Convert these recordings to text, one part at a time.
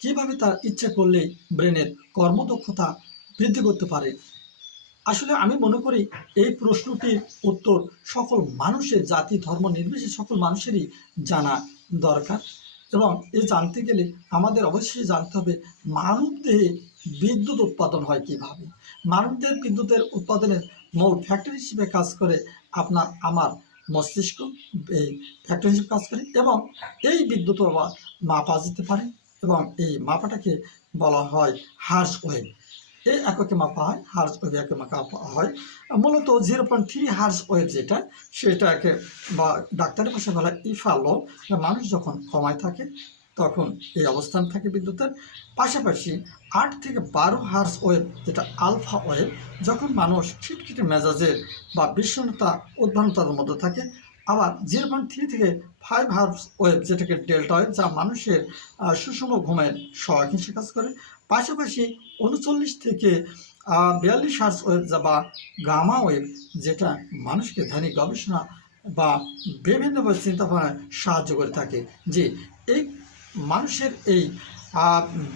কীভাবে তার ইচ্ছে করলে ব্রেনের কর্মদক্ষতা বৃদ্ধি করতে পারে? আসলে আমি মনে করি এই প্রশ্নটির উত্তর সকল মানুষের জাতি, ধর্ম নির্বিশেষে সকল মানুষেরই জানা দরকার। এবং এ জানতে গেলে আমাদের অবশ্যই জানতে হবে মানব দেহে বিদ্যুৎ উৎপাদন হয় কীভাবে? মানবদের বিদ্যুতের উৎপাদনের মূল ফ্যাক্টরি হিসেবে কাজ করে আপনার, আমার মস্তিষ্ক, এই ফ্যাক্টরি হিসেবে কাজ করে এবং এই বিদ্যুৎ আবার মাপা যেতে পারে। এবং এই মাপাটাকে বলা হয় হার্স ওয়েভ। এই এককে মাপা হয় হার্স ওয়েভ একে মাপা হয়। মূলত zero point three hertz wave যেটা, সেটাকে বা ডাক্তারের পাশে বলা ইফালো। মানুষ যখন কমায় থাকে, তখন এই অবস্থান থাকে বিদ্যুতের। পাশাপাশি আট থেকে বারো হার্স ওয়েভ যেটা আলফা ওয়েভ, যখন মানুষ খিটখিটে মেজাজের বা বিষণ্ণতা উদ্ভ্রান্ততার মধ্যে থাকে আবার জিরো পয়েন্ট থ্রি থেকে ফাইভ হার্বস ওয়েব যেটাকে ডেল্টা ওয়েব যা মানুষের সুষম ঘুমের সহায়ক হিসেবে কাজ করে। পাশাপাশি উনচল্লিশ থেকে বিয়াল্লিশ হার্স ওয়েব যা বা গামা ওয়েব যেটা মানুষকে ধ্যানিক গবেষণা বা বিভিন্নভাবে চিন্তাভাবনায় সাহায্য করে থাকে। যে এই মানুষের এই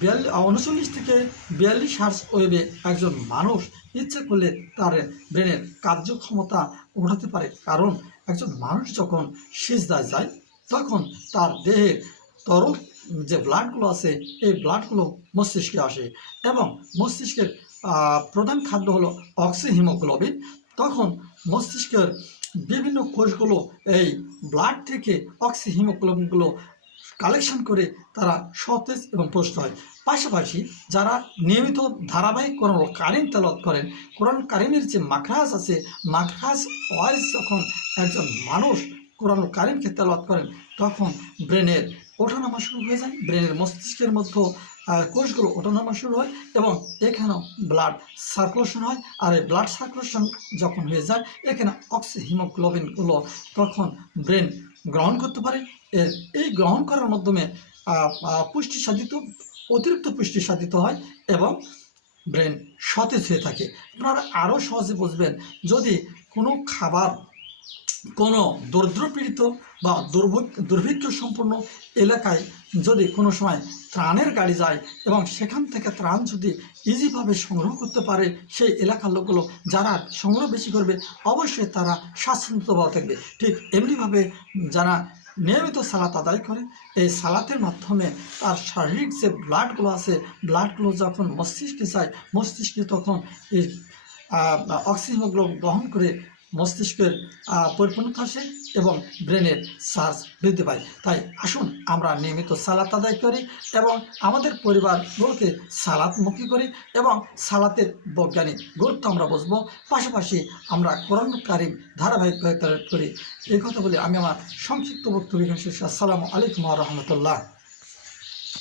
বিয়াল্লিশ উনচল্লিশ থেকে বিয়াল্লিশ হার্স ওয়েভে একজন মানুষ ইচ্ছে করলে তার ব্রেনের কার্যক্ষমতা উঠাতে পারে। কারণ একজন মানুষ যখন সিজদায় যায়, তখন তার দেহের তরল যে ব্লাডগুলো আছে, এই ব্লাডগুলো মস্তিষ্কে আসে এবং মস্তিষ্কের প্রধান খাদ্য হলো অক্সিহিমোগ্লোবিন তখন মস্তিষ্কের বিভিন্ন কোষগুলো এই ব্লাড থেকে অক্সিহিমোগ্লোবিনগুলো কালেকশন করে তারা সতেজ এবং পুষ্ট হয়। পাশাপাশি যারা নিয়মিত ধারাবাহিক কোনো কারিম তেলত করেন কোরআন কারিমের যে মাখরাজ আছে, মাখরাজ ওয়াইজ যখন একজন মানুষ কোরআন কারিমকে তেলত করেন, তখন ব্রেনের ওঠানামা শুরু হয়ে যায়। ব্রেনের মস্তিষ্কের মধ্যে কোষগুলো ওঠানামা শুরু হয় এবং এখানেও ব্লাড সার্কুলেশন হয়। আর এই ব্লাড সার্কুলেশন যখন হয়ে যায়, এখানে অক্সিহিমোগ্লোবিনগুলো তখন ব্রেন গ্রহণ করতে পারে। এর এই গ্রহণ করার মাধ্যমে পুষ্টি সাধিত, অতিরিক্ত পুষ্টি সাধিত হয় এবং ব্রেন সতেজ হয়ে থাকে। আপনারা আরও সহজে বুঝবেন, যদি কোনো খাবার কোনো দরিদ্রপীড়িত বা দুর্ভিক্ষ সম্পূর্ণ এলাকায় যদি কোনো সময় ত্রাণের গাড়ি যায় এবং সেখান থেকে ত্রাণ যদি ইজিভাবে সংগ্রহ করতে পারে, সেই এলাকার লোকগুলো যারা সংগ্রহ বেশি করবে, অবশ্যই তারা স্বাচ্ছন্দ্যভাবে থাকবে। ঠিক এমনিভাবে যারা নিয়মিত সালাত আদায় করে, এই সালাতের মাধ্যমে তার শারীরিক যে ব্লাডগুলো আছে ব্লাডগুলো যখন মস্তিষ্কে যায়, মস্তিষ্কে তখন এই অক্সিজেনগুলো গ্রহণ করে মস্তিষ্কের পরিপূর্ণতা আসে এবং ব্রেনের চার্জ বৃদ্ধি পায়। তাই আসুন আমরা নিয়মিত সালাত আদায় করি এবং আমাদের পরিবারগুলোকে সালাতমুখী করি এবং সালাতের বৈজ্ঞানিক গুরুত্ব আমরা বুঝব। পাশাপাশি আমরা কোরআন কারিম ধারাবাহিক করি। এই কথা বলে আমি আমার সংক্ষিপ্ত বক্তব্য শেষ। আসসালামু আলাইকুম রহমতুল্লাহ।